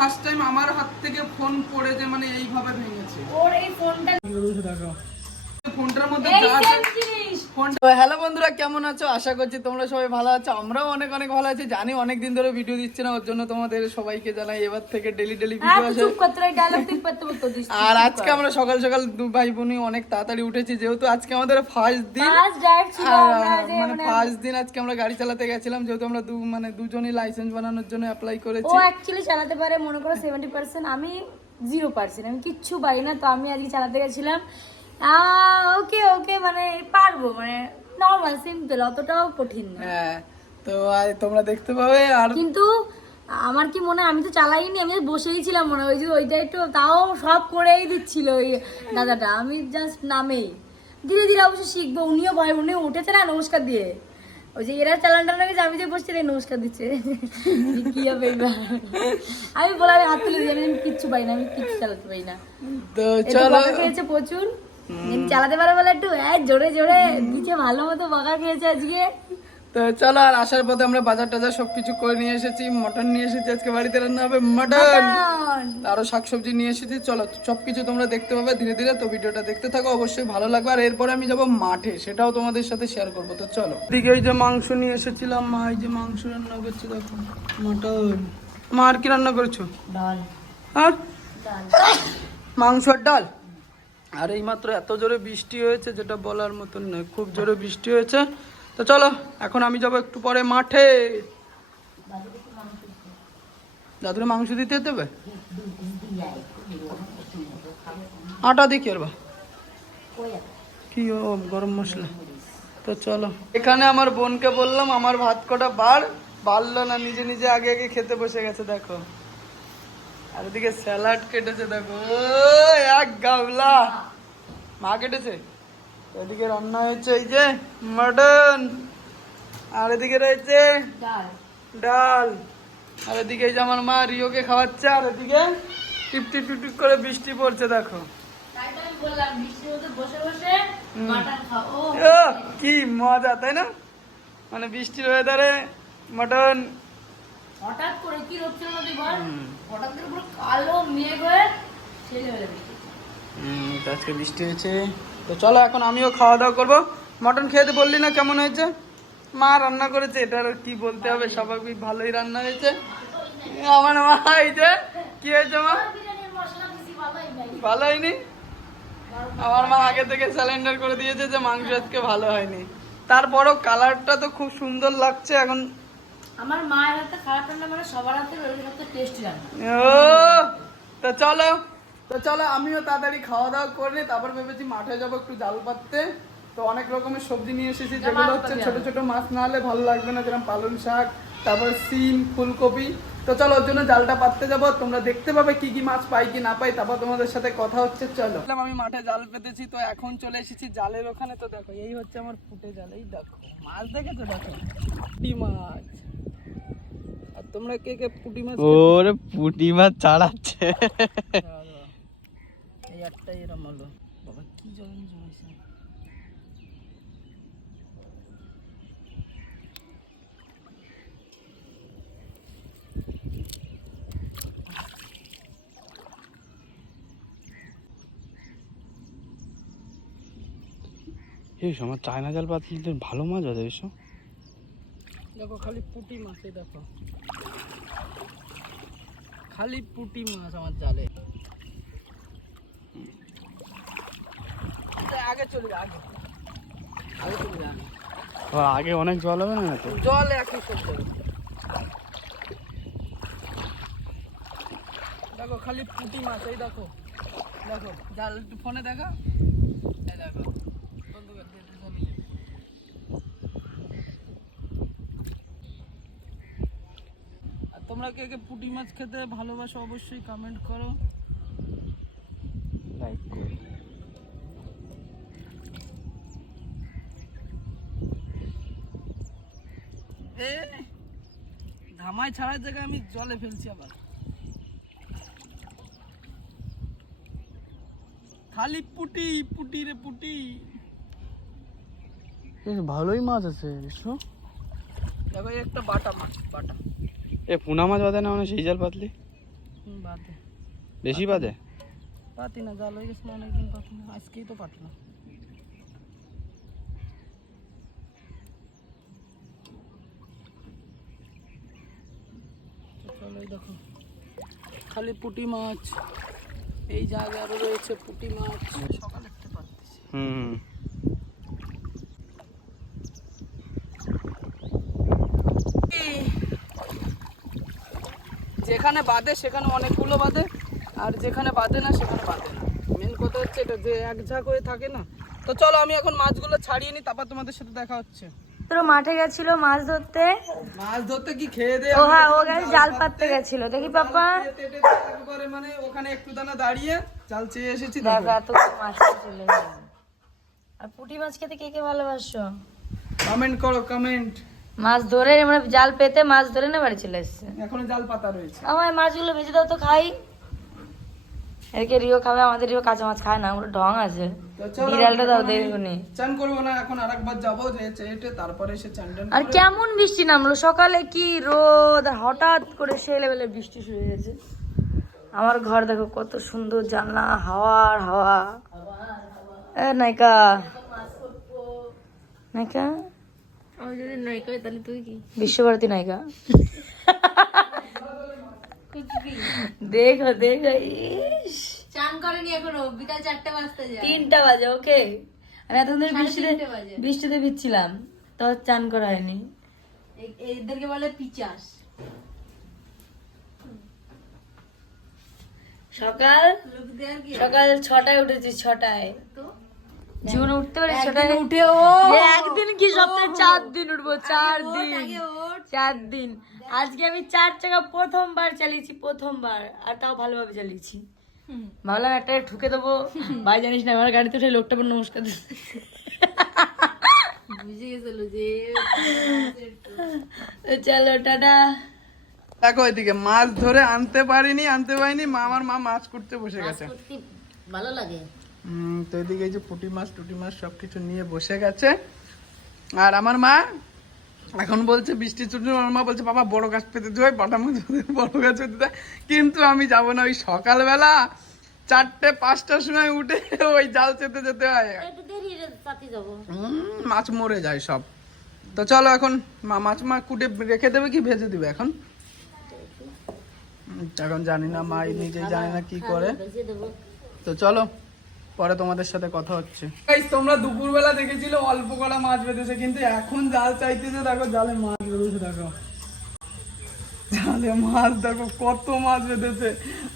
First time আমার হাত থেকে ফোন পড়ে যে মানে এইভাবে ভেঙেছে। ওর এই ফোনটা হ্যালো বন্ধুরা কেমন আছো? আশা করছি তোমরা সবাই ভালো আছো। আমরাও অনেক অনেক ভালো আছি। জানি অনেক দিন ধরে ভিডিও দিচ্ছি না ওর জন্য তোমাদের সবাইকে জানাই এবার থেকে ডেলি ডেলি ভিডিও আসে। আর আজকে আমরা সকাল সকাল দু ভাই বোনই অনেক তাড়াতাড়ি উঠেছি যেহেতু আজকে আমাদের ফার্স্ট দিন। মানে মানে ফার্স্ট দিন আজকে আমরা গাড়ি চালাতে গেছিলাম যেহেতু আমরা দু মানে দুজনই লাইসেন্স বানানোর জন্য অ্যাপ্লাই ও করেছি। অ্যাকচুয়ালি চালাতে পারে মনে করো সেভেন্টি পার্সেন্ট আমি জিরো পার্সেন্ট আমি কিচ্ছু পারি না তো আমি আজকে চালাতে গেছিলাম। ওকে ওকে মানে পারব মানে নর্মাল সিম্পল অতটাও কঠিন না। হ্যাঁ তো তোমরা দেখতে পাবে আর কিন্তু আমার কি মনে আমি তো চালাইনি আমি বসেই ছিলাম মনে ওই যে ওইটা একটু তাও সব করেই দিচ্ছিল ওই দাদাটা। আমি জাস্ট নামেই। ধীরে ধীরে অবশ্য শিখব উনিও ভয় উনি উঠেছে না নমস্কার দিয়ে। ওই যে এরা চালান টালান গেছে আমি যে বসছি তাই নমস্কার দিচ্ছে। কি হবে আমি বলে আমি হাত তুলে দিই আমি কিচ্ছু পাই না আমি কিচ্ছু চালাতে পারি না। তো চলো। খেয়েছে প্রচুর। চালাতে পারে বলে একটু হ্যাঁ জোরে জোরে দিচ্ছে ভালো মতো বকা খেয়েছে আজকে। তো চলো আর আসার পথে আমরা বাজার টাজার সবকিছু করে নিয়ে এসেছি মটন নিয়ে এসেছি আজকে বাড়িতে রান্না হবে মটন। আরও শাকসবজি নিয়ে এসেছি চলো সবকিছু তোমরা দেখতে পাবে ধীরে ধীরে তো ভিডিওটা দেখতে থাকো অবশ্যই ভালো লাগবে। আর এরপরে আমি যাব মাঠে সেটাও তোমাদের সাথে শেয়ার করব তো চলো। দিকে ওই যে মাংস নিয়ে এসেছিলাম মা এই যে মাংস রান্না করছে দেখো মটন। মা আর কি রান্না করেছ? ডাল। আর? ডাল। মাংস আর ডাল? আর এইমাত্র এত জোরে বৃষ্টি হয়েছে, যেটা বলার মতন নয়। খুব জোরে বৃষ্টি হয়েছে। তো চলো, এখন আমি যাব একটু পরে মাঠে। দাদুরে মাংস দিতে দেবে? আটা দেখি বা কি গরম মশলা। তো চলো, এখানে আমার বোনকে বললাম, আমার ভাত কটা বার বাড়লো না, নিজে নিজে আগে আগে খেতে বসে গেছে, দেখো। আর ওদিকে স্যালাড কেটেছে দেখো। এক গাবলা মা কেটেছে? এদিকে রান্না হয়েছে এই যে মটন। আর এদিকে রয়েছে ডাল। আর এদিকে এই যে আমার মা রিওকে খাওয়াচ্ছে আর এদিকে টিপ টিপ টিপ টিপ করে বৃষ্টি পড়ছে দেখো। কি মজা তাই না? মানে বৃষ্টির ওয়েদারে মটন হঠাৎ করে কি হচ্ছে না তুই বল? হঠাৎ করে পুরো কালো মেঘ হয়ে ছেলে হয়ে বৃষ্টি আজকে বৃষ্টি হয়েছে। তো চলো এখন আমিও খাওয়া দাওয়া করব। মটন খেতে বললি না কেমন হয়েছে? মা রান্না করেছে এটা আর কি বলতে হবে স্বাভাবিক ভালোই রান্না হয়েছে। আমার মা যে কি হয়েছে মা? ভালো হয়নি আমার মা আগে থেকে স্যালেন্ডার করে দিয়েছে যে মাংস আজকে ভালো হয়নি। তারপরও কালারটা তো খুব সুন্দর লাগছে এখন আমার মায়ের হাতে খারাপ রান্না মানে সবার হাতে হাতে টেস্ট রান্না। ও তো চলো তো চলো আমিও তাড়াতাড়ি খাওয়া দাওয়া করে নি তারপর ভেবেছি মাঠে যাব একটু জাল পাততে। তো অনেক রকমের সবজি নিয়ে এসেছি যেগুলো হচ্ছে ছোট ছোট মাছ না হলে ভালো লাগবে না যেরকম পালং শাক তারপর সিম ফুলকপি। তো চলো ওর জন্য জালটা পাততে যাব। তোমরা দেখতে পাবে কি কি মাছ পাই কি না পাই। তারপর তোমাদের সাথে কথা হচ্ছে চলো। আমি মাঠে জাল পেতেছি তো এখন চলে এসেছি জালের ওখানে। তো দেখো এই হচ্ছে আমার ফুটে জাল। এই দেখো মাছ দেখেছ? দেখো পুঁটি মাছ। আর তোমরা কে কে পুঁটি মাছ ওরে পুটি মাছ চাড়াচ্ছে দাঁড়া। এই একটাই এরম হলো। বাবা কি জল এই আমার চায়না জাল পাতলে ভালো মাছ আছে এসো দেখো খালি পুঁটি মাছ দেখো। খালি পুঁটি মাছ আমার জালে। আগে চলে আগে। আগে চলে যা। আগে অনেক জল হবে না তো জল একই সব দেখো খালি পুঁটি মাছ এই দেখো। দেখো জাল একটু ফোনে দেখা। এই দেখো বন্ধ করে দিয়ে দে, জলে। আর তোমরা কে কে পুঁটি মাছ খেতে ভালোবাসো অবশ্যই কমেন্ট করো। লাইক করো। এ ধামাই ছাড়ার জায়গায় আমি জলে ফেলছি আবার। খালি পুটি পুটি রে পুটি। ভালোই মাছ আছে দেখো একটা বাটা মাছ বাটা। এ পুনা মাছ বাদে না মানে সেই জাল পাতলি বাদে। বেশি বাদে? পাতি না জাল হয়ে গেছে অনেকদিন পাতি না আজকেই তো পাতলাম চলো দেখো খালি পুঁটি মাছ এই জায়গায় আরও রয়েছে পুঁটি মাছ সকালে হুম। যেখানে বাদে সেখানে অনেকগুলো বাঁধে আর যেখানে বাঁধে না সেখানে বাঁধে না। মেন কথা হচ্ছে এটা যে এক ঝাঁক হয়ে থাকে না। তো চলো আমি এখন মাছগুলো ছাড়িয়ে নিই তারপর তোমাদের সাথে দেখা হচ্ছে। তোর মাঠে গেছিল মাছ ধরতে? মাছ ধরতে কি খেয়ে দিয়ে ও হ্যাঁ ও গেছে জাল পাততে গেছিল। দেখি পাপা। একবারে মানে ওখানে একটু দানা দাঁড়িয়ে জাল চেয়ে এসেছি দেখো। এত মাছ চলে আর পুঁটি মাছ খেতে কে কে ভালোবাসো? কমেন্ট করো কমেন্ট মাছ ধরে মানে জাল পেতে মাছ ধরে না বাড়ি চলে এসছে। এখনও জাল পাতা রয়েছে। আমার মাছগুলো ভেজে দাও তো খাই। এদিকে রিও খাবে আমাদের রিও কাঁচা মাছ খায় না ওর ঢং আছে। বিড়ালটা দাও দেখুনি। চান করব না এখন আরেকবার যাব যে তারপরে এসে চান আর কেমন বৃষ্টি নামলো? সকালে কি রোদ আর হঠাৎ করে সে লেভেলে বৃষ্টি শুরু হয়েছে আমার ঘর দেখো কত সুন্দর জানলা হাওয়া আর হাওয়া। এ নাইকা নাইকা আমি যদি নয় কই তাহলে তুই কি? বিশ্বভারতী নায়িকা। দেখো দেখো ইস। চান করেনি এখনও বিকাল চারটে বাজতে যায়। তিনটা বাজে ওকে? আমি এতক্ষণ ধরে বৃষ্টিতে। বৃষ্টিতে ভিজছিলাম তো চান করা হয়নি। এদেরকে বলে পিচাস। সকাল সকাল ছটায় উঠেছি ছটায়। তো? জীবনে উঠতে পারি ছটায় উঠে ও। একদিন কি সপ্তাহে চার দিন উঠবো? চার দিন। চার দিন। আজকে আমি চার চাকা প্রথমবার চালিয়েছি প্রথমবার। আর তাও ভালোভাবে চালিয়েছি। ভাবলাম একটা ঠুকে দেবো। ভাই জানিস না আমার গাড়িতে উঠে লোকটা পর নমস্কার দিচ্ছে। বুঝে গেছিল যে চলো টাটা। দেখো এদিকে মাছ ধরে আনতে পারিনি আনতে পারিনি। মা আমার মা মাছ করতে বসে গেছে। ভালো লাগে। তো এদিকে এই যে পুঁটি মাছ টুটি মাছ সব কিছু নিয়ে বসে গেছে। আর আমার মা এখন বলছে বৃষ্টি ছুটি আমার মা বলছে বাবা বড় গাছ পেতে দিও পাটা মাছ বড় গাছ পেতে দেয় কিন্তু আমি যাব না ওই সকালবেলা চারটে পাঁচটার সময় উঠে ওই জাল চেতে যেতে হয়। মাছ মরে যায় সব। তো চলো এখন মা মাছ মা কুটে রেখে দেবে কি ভেজে দিবে এখন? এখন জানি না মা নিজেই জানে না কি করে। তো চলো। পরে তোমাদের সাথে কথা হচ্ছে। তোমরা দুপুরবেলা দেখেছিলে অল্প করা মাছ বেঁধেছে, কিন্তু এখন জাল চাইতেছে, দেখো জালে মাছ বেঁধেছে, দেখো। জালে মাছ, দেখো কত মাছ বেঁধেছে।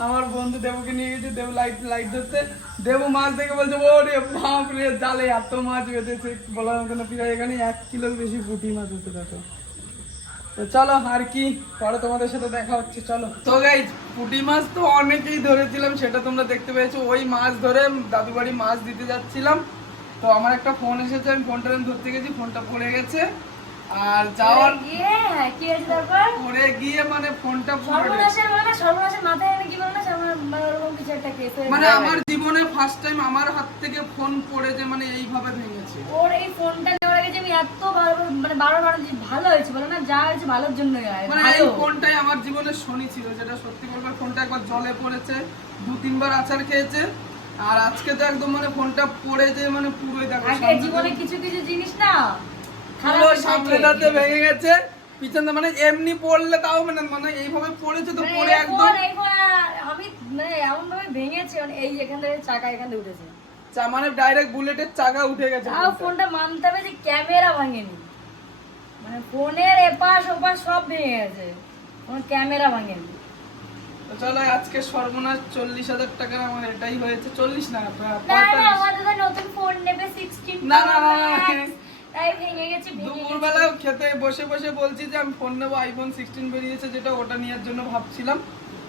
আমার বন্ধু দেবকে নিয়ে গেছে, দেব লাইট লাইট ধরতে। দেব মাছ দেখে বলছে ও রে বাপ রে জালে এত মাছ বেঁধেছে। বলার মতো না এখানে এক কিলোর বেশি পুঁটি মাছ হচ্ছে দেখো। তো চলো আর কি? পরে তোমাদের সাথে দেখা হচ্ছে চলো। তো গাইজ পুঁটি মাছ তো অনেকেই ধরেছিলাম সেটা তোমরা দেখতে পেয়েছ। ওই মাছ ধরে দাদু বাড়ি মাছ দিতে যাচ্ছিলাম। তো আমার একটা ফোন এসেছে আমি ফোনটা আমি ধরতে গেছি ফোনটা পড়ে গেছে। আর যাওয়ার গিয়ে? কি হয়েছে তারপর? পড়ে গিয়ে মানে ফোনটা সর্বনাশের মানে সর্বনাশের মাথায় এনে কি কিছু একটা কেস মানে আমার জীবনে ফার্স্ট টাইম আমার হাত থেকে ফোন পড়ে যে মানে এইভাবে ভেঙেছে। ওর এই ফোনটা নেওয়ার আগে যে আমি এত ভালো মানে বারো বারো যে ভালো হয়েছে বলো না যা হয়েছে ভালোর মানে এই ফোনটাই আমার জীবনে শনি ছিল যেটা সত্যি বলব ফোনটা একবার জলে পড়েছে দু তিনবার আছাড় খেয়েছে আর আজকে তো একদম মানে ফোনটা পড়ে যে মানে পুরোই দেখো জীবনে কিছু কিছু জিনিস না খারাপ পুরো সামনেটাতে ভেঙে গেছে পিছনে মানে এমনি পড়লে তাও মানে মানে এইভাবে পড়েছে তো মানে পড়ে একদম। আমি মানে এমন ভাবে ভেঙেছে মানে এই এখান থেকে চাকা এখান থেকে উঠেছে। মানে ডাইরেক্ট বুলেটের চাকা উঠে গেছে তাও ফোনটা মানতে হবে যে ক্যামেরা ভাঙেনি। মানে ফোনের এপাশ ওপাশ সব ভেঙে গেছে। কোনো ক্যামেরা ভাঙেনি। তো চলো আজকে সর্বনাশ চল্লিশ হাজার টাকার আমার এটাই হয়েছে। চল্লিশ না না না পঁয়তাল্লিশ। নতুন ফোন নেবে 16 না, না, না, গেছে দুপুরবেলা খেতে বসে বসে বলছি যে আমি ফোন নেব আইফোন সিক্সটিন বেরিয়েছে যেটা ওটা নেওয়ার জন্য ভাবছিলাম।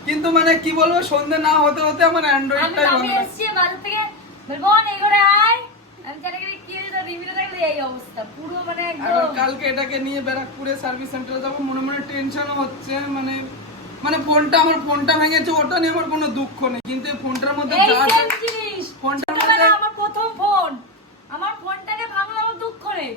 কিন্তু মানে কি বলব সন্ধে না হতে হতে আমার আমি অ্যান্ড্রয়েডটাই বাজার থেকে বোন এই করে আয়। আমি চালে করে কি হয়েছে রিভিউ দেখলে এই অবস্থা। পুরো মানে একদম। কালকে এটাকে নিয়ে ব্যারাকপুরে সার্ভিস সেন্টারে যাব মনে মনে টেনশনও হচ্ছে মানে মানে ফোনটা আমার ফোনটা ভেঙেছে ওটা নিয়ে আমার কোনো দুঃখ নেই। কিন্তু এই ফোনটার মধ্যে যা আছে সেম জিনিস ফোনটার ছোটবেলায় মধ্যে- আমার প্রথম ফোন আমার ফোনটাকে ভাঙলো আমার দুঃখ নেই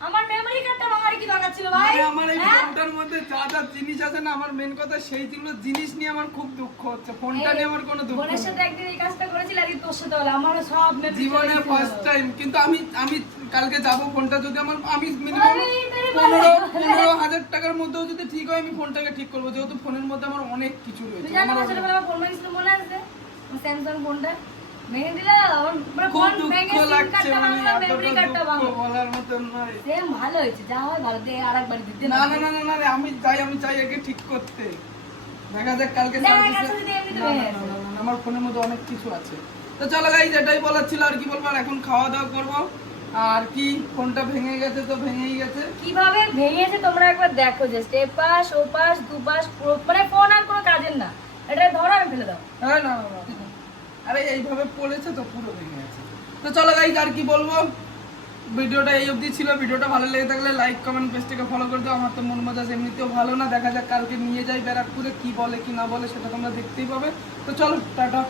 আমার মেমরি কার্ডটা ভাঙার কি দরকার ছিল ভাই? আমার এই হ্যাঁ? ফোনটার মধ্যে যা যা জিনিস আছে না আমার মেন কথা সেই যেগুলো জিনিস নিয়ে আমার খুব দুঃখ হচ্ছে। ফোনটা নিয়ে আমার কোনো দুঃখ বোনের সাথে একদিন এই কাজটা করেছিল আজকে তোর সাথে হলো। আমারও সব memory জীবনে ফার্স্ট টাইম কিন্তু আমি আমি কালকে যাব ফোনটা যদি আমার আমি মিনিমাম আরে, পনেরো। পনেরো হাজার টাকার মধ্যেও যদি ঠিক হয় আমি ফোনটাকে ঠিক করব। যেহেতু ফোনের মধ্যে আমার অনেক কিছু রয়েছে। আমার ফোন মনে আছে? স্যামসাং ফোনটা আমার খুব দুঃখ লাগছে মানে এতটা দুঃখ বলার মতন নয়। সেম ভালো হয়েছে যা হয় ভালো দিয়ে আর দিতে না না না না না না, আমি চাই আমি চাই একে ঠিক করতে। দেখা যাক কালকে দেখা সার্ভিসে গেছে যদি এমনিতে না, না, ভেঙে না, না, না, না, আমার ফোনের মধ্যে অনেক কিছু আছে। তো চলো গাইজ এটাই বলার ছিল আর কি বলব আর এখন খাওয়া দাওয়া করব। আর কি ফোনটা ভেঙে গেছে তো ভেঙেই গেছে। কীভাবে ভেঙেছে তোমরা একবার দেখো যে স্টেপ পাস ও পাস দু পাস মানে ফোন আর কোনো কাজের না। এটা ধরো আমি ফেলে দাও। হ্যাঁ না না, না। আরে এইভাবে পড়েছে তো পুরো ভেঙে গেছে। তো চলো গাইজ আর কি বলব? ভিডিওটা এই অবধি ছিল। ভিডিওটা ভালো লেগে থাকলে লাইক কমেন্ট পেজটাকে ফলো করে দাও। আমার তো মন মজা এমনিতেও ভালো না। দেখা যাক কালকে নিয়ে যাই ব্যারাকপুরে কি বলে কি না বলে, সেটা তোমরা দেখতেই পাবে। তো চলো টাটা।